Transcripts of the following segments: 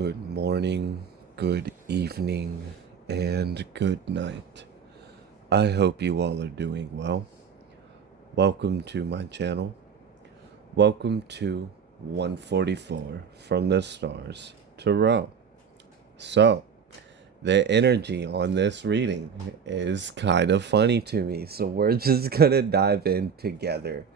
Good morning, good evening, and good night. I hope you all are doing well. Welcome to my channel. Welcome to 144 from the stars to row. So, the energy on this reading is kind of funny to me, so we're just gonna dive in together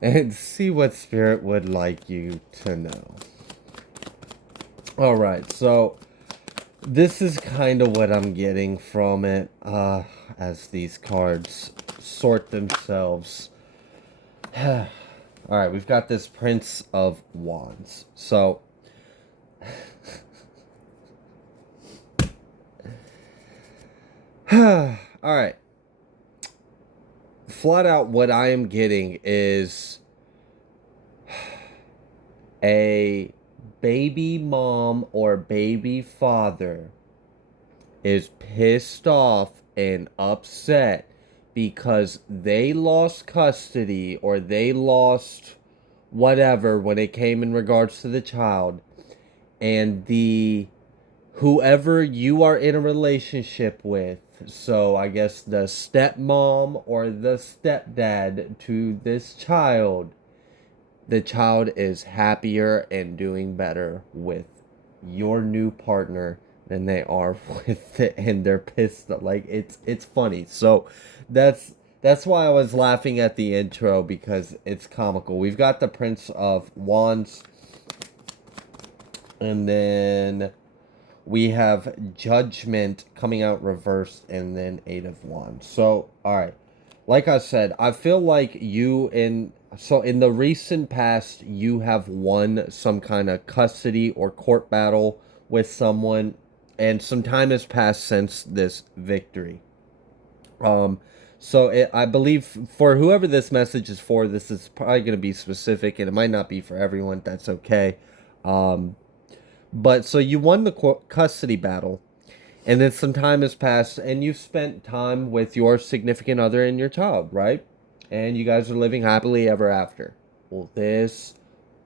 and see what Spirit would like you to know. Alright, so this is kind of what I'm getting from it as these cards sort themselves. Alright, we've got this Prince of Wands. So, alright. Flat out, what I am getting is a baby mom or baby father is pissed off and upset because they lost custody or they lost whatever when it came in regards to the child, and the whoever you are in a relationship with, so I guess the stepmom or the stepdad to this child, the child is happier and doing better with your new partner than they are with it, and they're pissed. Like, it's funny. So that's why I was laughing at the intro, because it's comical. We've got the Prince of Wands, and then we have Judgment coming out reversed, and then Eight of Wands. So, all right. Like I said, I feel like in the recent past, you have won some kind of custody or court battle with someone, and some time has passed since this victory. I believe for whoever this message is for, this is probably going to be specific, and it might not be for everyone. That's okay. But so you won the custody battle, and then some time has passed, and you've spent time with your significant other and your child, right? And you guys are living happily ever after. Well, this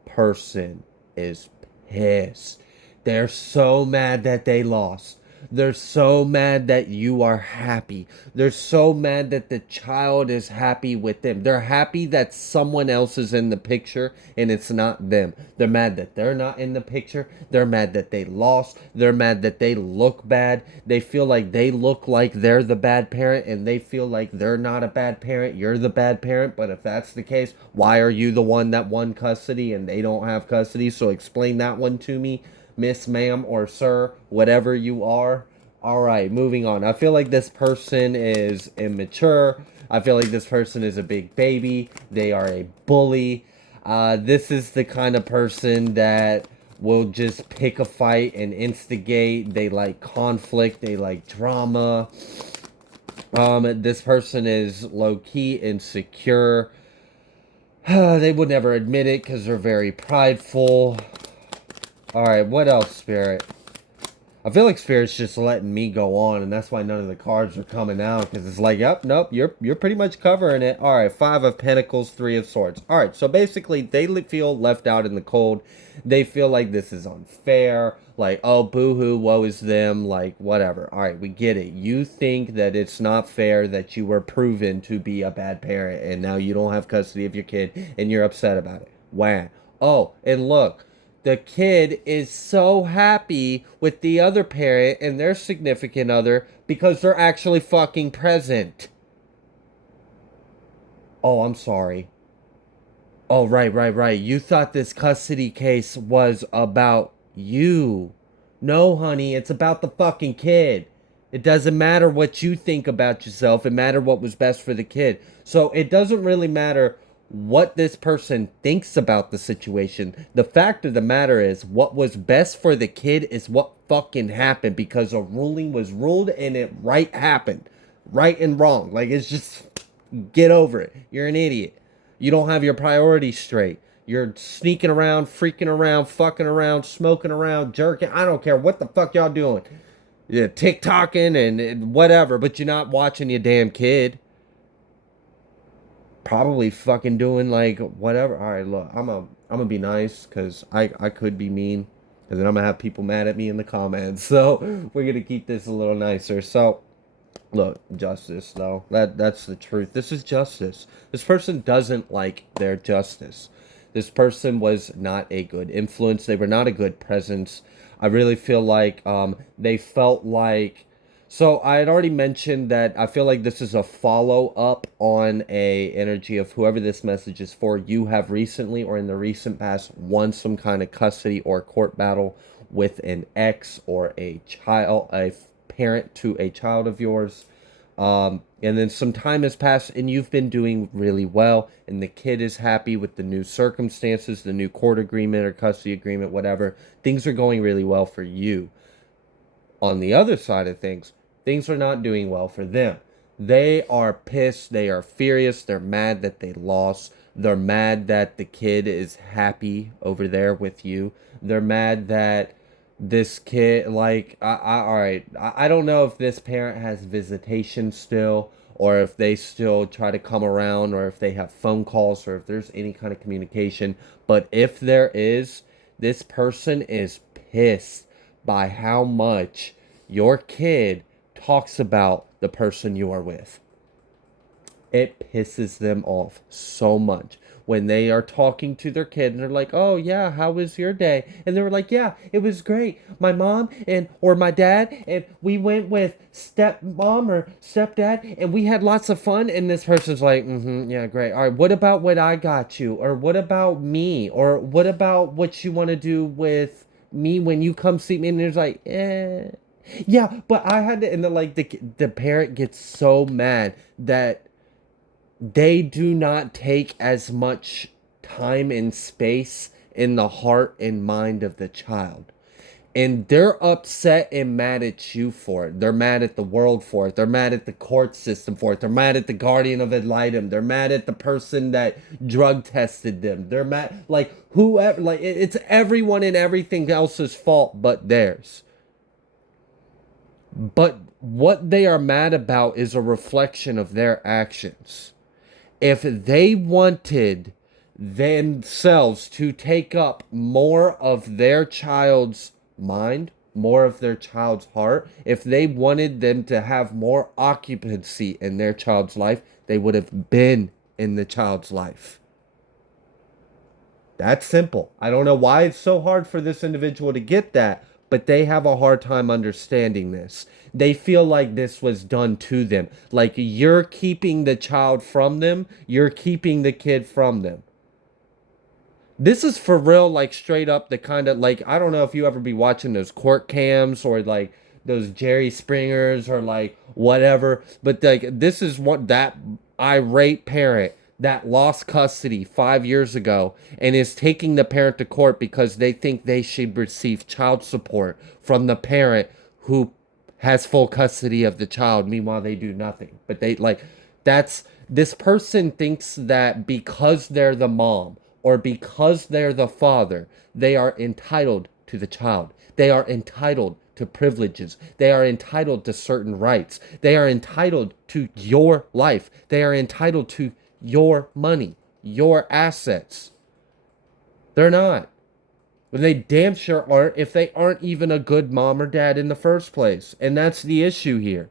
person is pissed. They're so mad that they lost. They're so mad that you are happy. They're so mad that the child is happy with them. They're happy that someone else is in the picture and it's not them. They're mad that they're not in the picture. They're mad that they lost. They're mad that they look bad. They feel like they look like they're the bad parent, and they feel like they're not a bad parent. You're the bad parent. But if that's the case, why are you the one that won custody and they don't have custody? So explain that one to me, Miss, ma'am, or sir, whatever you are. All right, moving on. I feel like this person is immature. I feel like this person is a big baby. They are a bully. This is the kind of person that will just pick a fight and instigate. They like conflict. They like drama. This person is low-key insecure. They would never admit it because they're very prideful. Alright, what else, Spirit? I feel like Spirit's just letting me go on, and that's why none of the cards are coming out, because it's like, yep, nope, you're pretty much covering it. Alright, Five of Pentacles, Three of Swords. Alright, so basically, they feel left out in the cold. They feel like this is unfair. Like, oh, boo-hoo, woe is them. Like, whatever. Alright, we get it. You think that it's not fair that you were proven to be a bad parent, and now you don't have custody of your kid, and you're upset about it. Wow. Oh, and look. The kid is so happy with the other parent and their significant other because they're actually fucking present. Oh, I'm sorry. Oh, right. You thought this custody case was about you. No, honey, it's about the fucking kid. It doesn't matter what you think about yourself. It matters what was best for the kid. So it doesn't really matter what this person thinks about the situation. The fact of the matter is, what was best for the kid is what fucking happened, because a ruling was ruled and it right happened. Right and wrong. Like, it's just, get over it. You're an idiot. You don't have your priorities straight. You're sneaking around, freaking around, fucking around, smoking around, jerking. I don't care what the fuck y'all doing. Yeah, TikToking and whatever, but you're not watching your damn kid. Probably fucking doing like whatever. All right, look, I'm gonna be nice because I could be mean. And then I'm gonna have people mad at me in the comments. So we're gonna keep this a little nicer. So look, justice though. That's the truth. This is justice. This person doesn't like their justice. This person was not a good influence. They were not a good presence. I really feel like they felt like, so I had already mentioned that I feel like this is a follow up on a energy of whoever this message is for. You have recently or in the recent past won some kind of custody or court battle with an ex or a child, a parent to a child of yours. And then some time has passed and you've been doing really well, and the kid is happy with the new circumstances, the new court agreement or custody agreement, whatever. Things are going really well for you. On the other side of things are not doing well for them. They are pissed, they are furious, they're mad that they lost. They're mad that the kid is happy over there with you. They're mad that this kid, like, all right, I don't know if this parent has visitation still, or if they still try to come around, or if they have phone calls, or if there's any kind of communication. But if there is, this person is pissed by how much your kid talks about the person you are with. It pisses them off so much when they are talking to their kid and they're like, "Oh yeah, how was your day?" And they're like, "Yeah, it was great. My mom and or my dad and we went with stepmom or stepdad and we had lots of fun." And this person's like, "Mm-hmm, yeah, great. All right, what about what I got you? Or what about me? Or what about what you want to do with me when you come see me?" And there's like, yeah, but I had to, and then like the parent gets so mad that they do not take as much time and space in the heart and mind of the child. And they're upset and mad at you for it. They're mad at the world for it. They're mad at the court system for it. They're mad at the guardian of ad litem. They're mad at the person that drug tested them. They're mad, like, whoever, like, it's everyone and everything else's fault but theirs. But what they are mad about is a reflection of their actions. If they wanted themselves to take up more of their child's mind, more of their child's heart, if they wanted them to have more occupancy in their child's life, they would have been in the child's life. That's simple. I don't know why it's so hard for this individual to get that, but they have a hard time understanding this. They feel like this was done to them. Like you're keeping the child from them, you're keeping the kid from them. This is for real, like straight up the kind of like, I don't know if you ever be watching those court cams or like those Jerry Springers or like whatever, but like this is what that irate parent that lost custody 5 years ago and is taking the parent to court because they think they should receive child support from the parent who has full custody of the child. Meanwhile, they do nothing. But they like that's this person thinks that because they're the mom or because they're the father, they are entitled to the child. They are entitled to privileges. They are entitled to certain rights. They are entitled to your life. They are entitled to your money, your assets. They're not. They damn sure aren't if they aren't even a good mom or dad in the first place. And that's the issue here.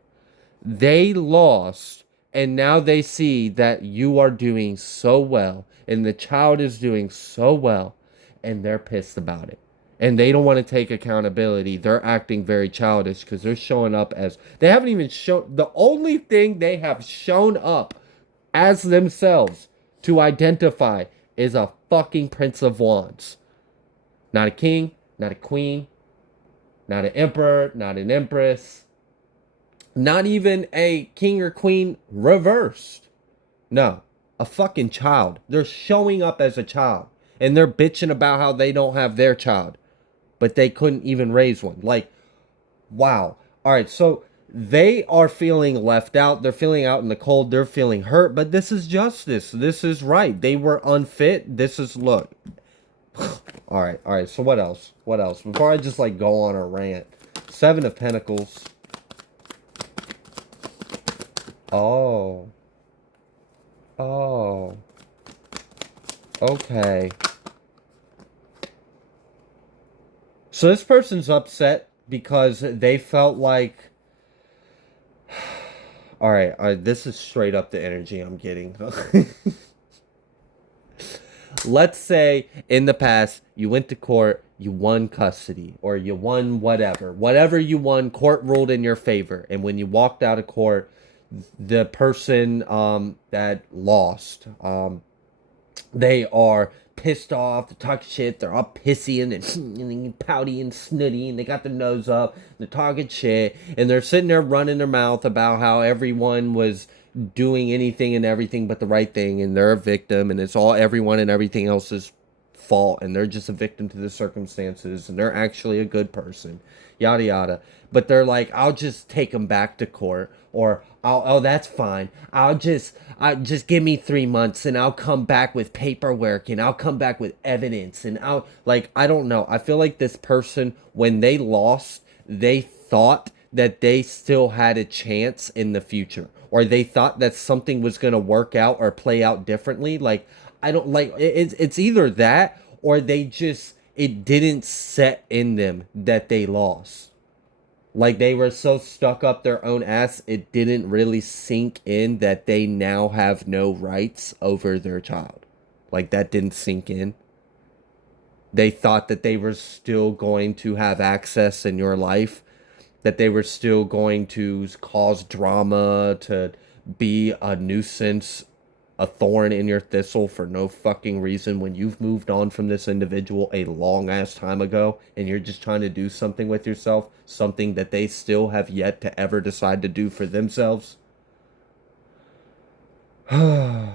They lost, and now they see that you are doing so well, and the child is doing so well, and they're pissed about it. And they don't want to take accountability. They're acting very childish because they're showing up as they haven't even shown the only thing they have shown up as themselves to identify is a fucking Prince of Wands. Not a king, not a queen, not an emperor, not an empress, not even a king or queen reversed. No, a fucking child. They're showing up as a child. And they're bitching about how they don't have their child. But they couldn't even raise one. Like, wow. All right, so they are feeling left out. They're feeling out in the cold. They're feeling hurt. But this is justice. This is right. They were unfit. This is, look. All right, all right. So what else? What else? Before I just like go on a rant. Seven of Pentacles. Oh. Oh. Okay. So this person's upset because they felt like, all right, this is straight up the energy I'm getting. Let's say in the past you went to court, you won custody, or you won whatever you won, court ruled in your favor, and when you walked out of court, the person that lost, they are pissed off, they talk shit, they're all pissy and pouty and snooty, and they got their nose up, they're talking shit, and they're sitting there running their mouth about how everyone was doing anything and everything but the right thing, and they're a victim, and it's all everyone and everything else's fault, and they're just a victim to the circumstances, and they're actually a good person, yada yada. But they're like, I'll just take them back to court, or oh, that's fine. I just give me 3 months, and I'll come back with paperwork, and I'll come back with evidence, and I'll like, I don't know. I feel like this person, when they lost, they thought that they still had a chance in the future, or they thought that something was going to work out or play out differently. Like, I don't like it's either that, or they just, it didn't set in them that they lost. Like, they were so stuck up their own ass, it didn't really sink in that they now have no rights over their child. Like, that didn't sink in. They thought that they were still going to have access in your life, that they were still going to cause drama, to be a nuisance, a thorn in your thistle for no fucking reason when you've moved on from this individual a long ass time ago, and you're just trying to do something with yourself, something that they still have yet to ever decide to do for themselves. So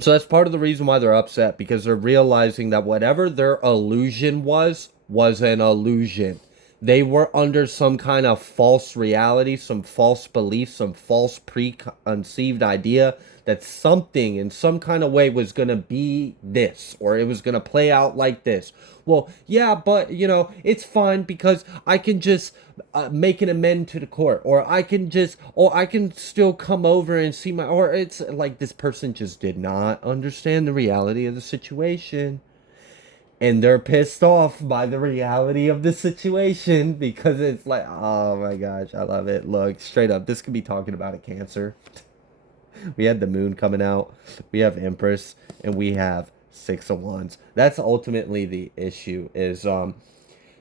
that's part of the reason why they're upset, because they're realizing that whatever their illusion was an illusion. They were under some kind of false reality, some false belief, some false preconceived idea that something in some kind of way was going to be this, or it was going to play out like this. Well, yeah, but it's fine because I can just make an amend to the court, or I can still come over and see my, or it's like this person just did not understand the reality of the situation, and they're pissed off by the reality of the situation, because it's like, oh my gosh, I love it. Look, straight up, this could be talking about a Cancer. We had the moon coming out, we have Empress, and we have Six of Wands. That's ultimately the issue, is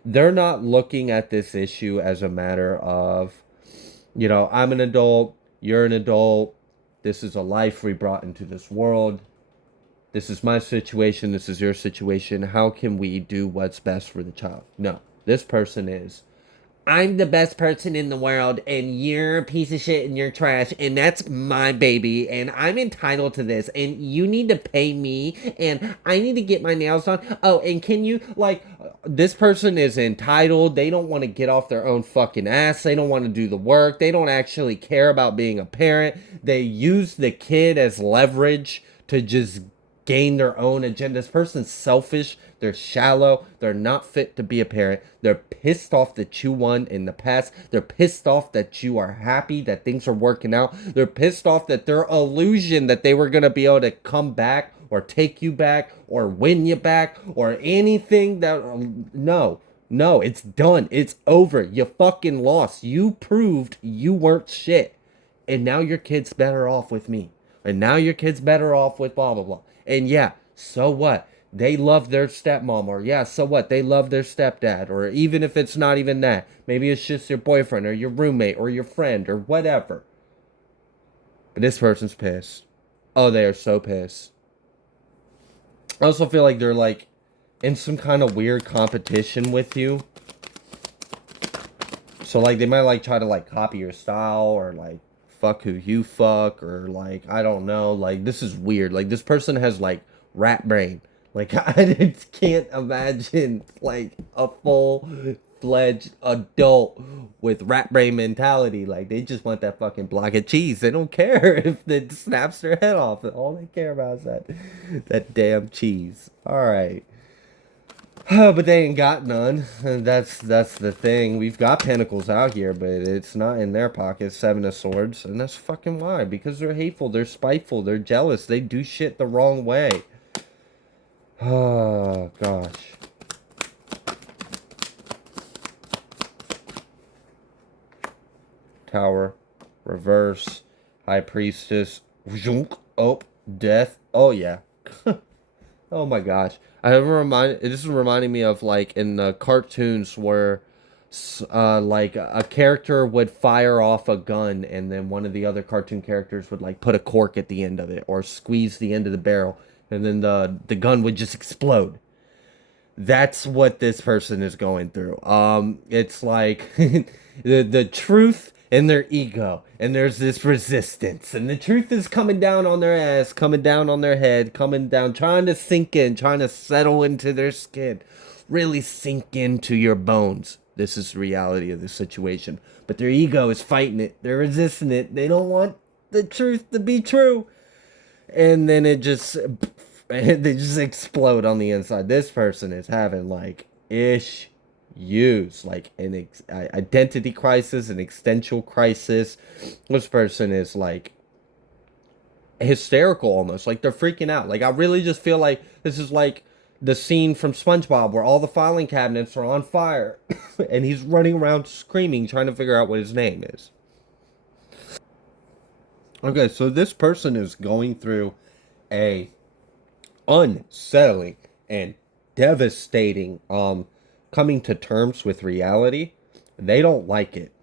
they're not looking at this issue as a matter of, I'm an adult, you're an adult, this is a life we brought into this world, this is my situation, this is your situation, how can we do what's best for the child? No, this person is, I'm the best person in the world, and you're a piece of shit and you're trash, and that's my baby, and I'm entitled to this, and you need to pay me, and I need to get my nails done. Oh, and can you, like, this person is entitled. They don't want to get off their own fucking ass. They don't want to do the work. They don't actually care about being a parent. They use the kid as leverage to just gain their own agenda. This person's selfish. They're shallow. They're not fit to be a parent. They're pissed off that you won in the past. They're pissed off that you are happy, that things are working out. They're pissed off that their illusion that they were going to be able to come back or take you back or win you back or anything that, no, it's done. It's over. You fucking lost. You proved you weren't shit. And now your kid's better off with me. And now your kid's better off with blah, blah, blah. And yeah, so what? They love their stepmom, or yeah, so what? They love their stepdad, or even if it's not even that, maybe it's just your boyfriend or your roommate or your friend or whatever. But this person's pissed. Oh, they are so pissed. I also feel like they're like in some kind of weird competition with you. So like they might like try to like copy your style, or like fuck who you fuck, or like, I don't know, like this is weird. Like this person has like rat brain. Like I just can't imagine like a full-fledged adult with rat brain mentality. Like they just want that fucking block of cheese. They don't care if it snaps their head off. All they care about is that damn cheese. All right. But they ain't got none. That's the thing. We've got pentacles out here, but it's not in their pockets. Seven of Swords, and that's fucking why. Because they're hateful, they're spiteful, they're jealous. They do shit the wrong way. Oh gosh. Tower, reverse, High Priestess, oh, death. Oh yeah. Oh my gosh. This is reminding me of like in the cartoons where like a character would fire off a gun and then one of the other cartoon characters would like put a cork at the end of it or squeeze the end of the barrel and then the gun would just explode. That's what this person is going through. It's like the truth and their ego, and there's this resistance, and the truth is coming down on their ass, coming down on their head, coming down, trying to sink in, trying to settle into their skin, really sink into your bones. This is the reality of the situation. But their ego is fighting it. They're resisting it. They don't want the truth to be true. And then they just explode on the inside. This person is having like issues, like an identity crisis, an existential crisis. This person is like hysterical almost, like they're freaking out. Like I really just feel like this is like the scene from SpongeBob where all the filing cabinets are on fire and he's running around screaming, trying to figure out what his name is. Okay, so this person is going through a unsettling and devastating coming to terms with reality. They don't like it.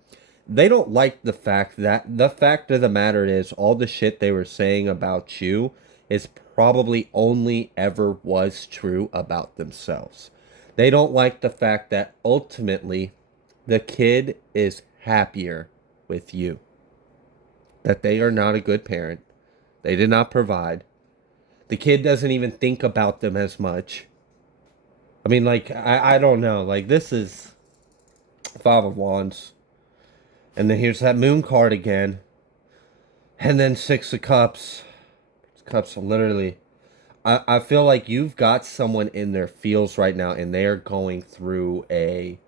They don't like the fact of the matter is all the shit they were saying about you is probably only ever was true about themselves. They don't like the fact that ultimately the kid is happier with you. That they are not a good parent. They did not provide. The kid doesn't even think about them as much. I mean, like, I don't know. Like, this is Five of Wands. And then here's that Moon card again. And then Six of Cups. Cups, literally. I feel like you've got someone in their feels right now, and they are going through a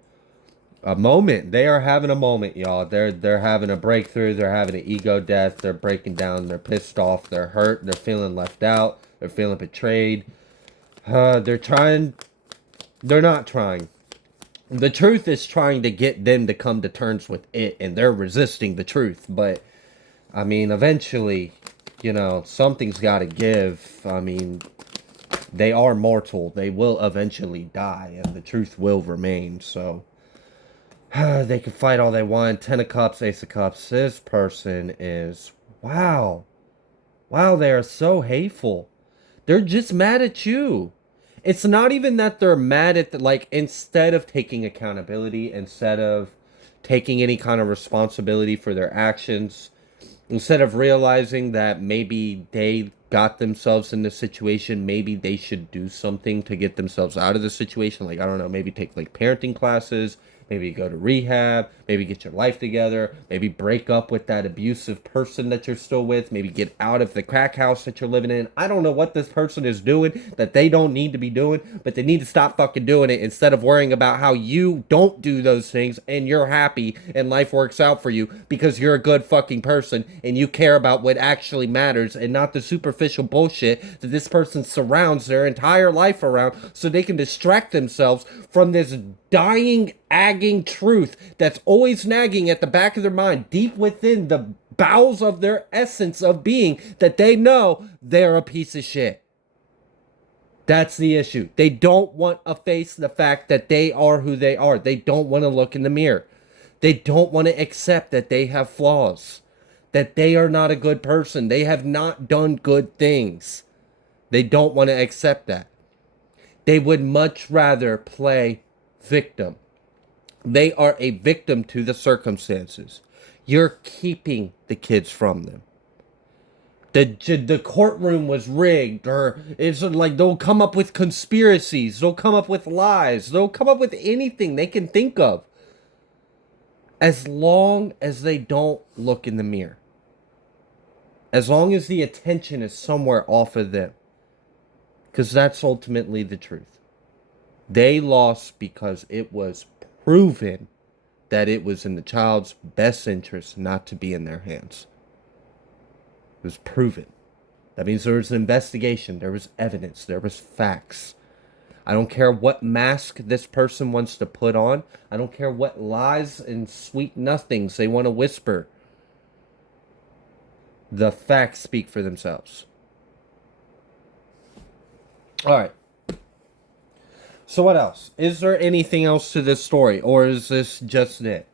moment. They are having a moment, y'all. They're having a breakthrough. They're having an ego death. They're breaking down. They're pissed off. They're hurt. They're feeling left out. They're feeling betrayed. They're trying. They're not trying. The truth is trying to get them to come to terms with it, and they're resisting the truth. But I mean, eventually, something's got to give. I mean, they are mortal. They will eventually die, and the truth will remain. So they can fight all they want. Ten of Cups, Ace of Cups. This person is wow, wow. They are so hateful. They're just mad at you. It's not even that they're mad at like instead of taking accountability, instead of taking any kind of responsibility for their actions, instead of realizing that maybe they got themselves in this situation, maybe they should do something to get themselves out of the situation. Like, I don't know, maybe take like parenting classes, maybe go to rehab, maybe get your life together, maybe break up with that abusive person that you're still with, maybe get out of the crack house that you're living in. I don't know what this person is doing that they don't need to be doing, but they need to stop fucking doing it instead of worrying about how you don't do those things and you're happy and life works out for you because you're a good fucking person and you care about what actually matters and not the superficial bullshit that this person surrounds their entire life around so they can distract themselves from this dying, agging truth that's always nagging at the back of their mind, deep within the bowels of their essence of being, that they know they're a piece of shit. That's the issue. They don't want to face the fact that they are who they are. They don't want to look in the mirror. They don't want to accept that they have flaws, that they are not a good person. They have not done good things. They don't want to accept that. They would much rather play victim. They are a victim to the circumstances. You're keeping the kids from them. The courtroom was rigged, or it's like they'll come up with conspiracies, they'll come up with lies, they'll come up with anything they can think of. As long as they don't look in the mirror. As long as the attention is somewhere off of them. Because that's ultimately the truth. They lost because it was proven that it was in the child's best interest not to be in their hands. It was proven. That means there was an investigation, there was evidence, there was facts. I don't care what mask this person wants to put on. I don't care what lies and sweet nothings they want to whisper. The facts speak for themselves. All right. So what else? Is there anything else to this story, or is this just it?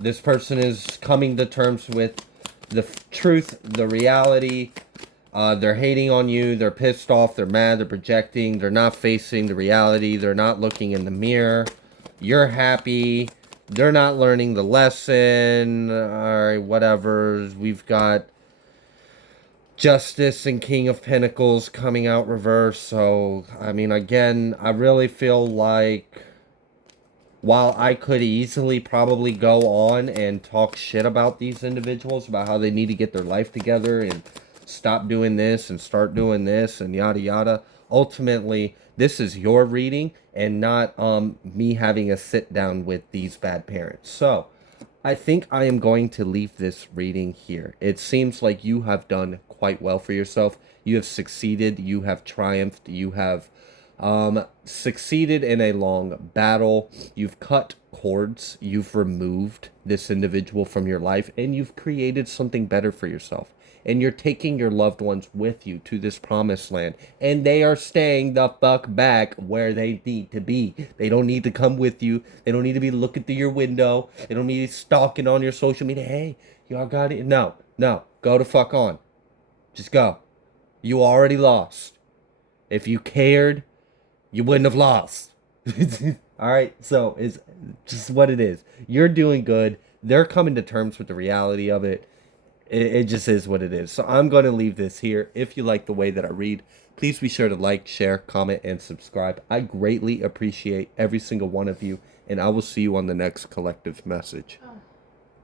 This person is coming to terms with the truth, the reality. They're hating on you. They're pissed off. They're mad. They're projecting. They're not facing the reality. They're not looking in the mirror. You're happy. They're not learning the lesson. All right, whatever. We've got Justice and King of Pentacles coming out reverse. So, I mean, again, I really feel like while I could easily probably go on and talk shit about these individuals, about how they need to get their life together and stop doing this and start doing this and yada yada, ultimately, this is your reading and not me having a sit down with these bad parents. So, I think I am going to leave this reading here. It seems like you have done quite well for yourself. You have succeeded. You have triumphed. You have succeeded in a long battle. You've cut cords. You've removed this individual from your life, and you've created something better for yourself. And you're taking your loved ones with you to this promised land. And they are staying the fuck back where they need to be. They don't need to come with you. They don't need to be looking through your window. They don't need to be stalking on your social media. Hey, y'all got it? No, no. Go to fuck on. Just go. You already lost. If you cared, you wouldn't have lost. All right, so it's just what it is. You're doing good. They're coming to terms with the reality of it. It just is what it is. So I'm going to leave this here. If you like the way that I read, please be sure to like, share, comment, and subscribe. I greatly appreciate every single one of you, and I will see you on the next collective message.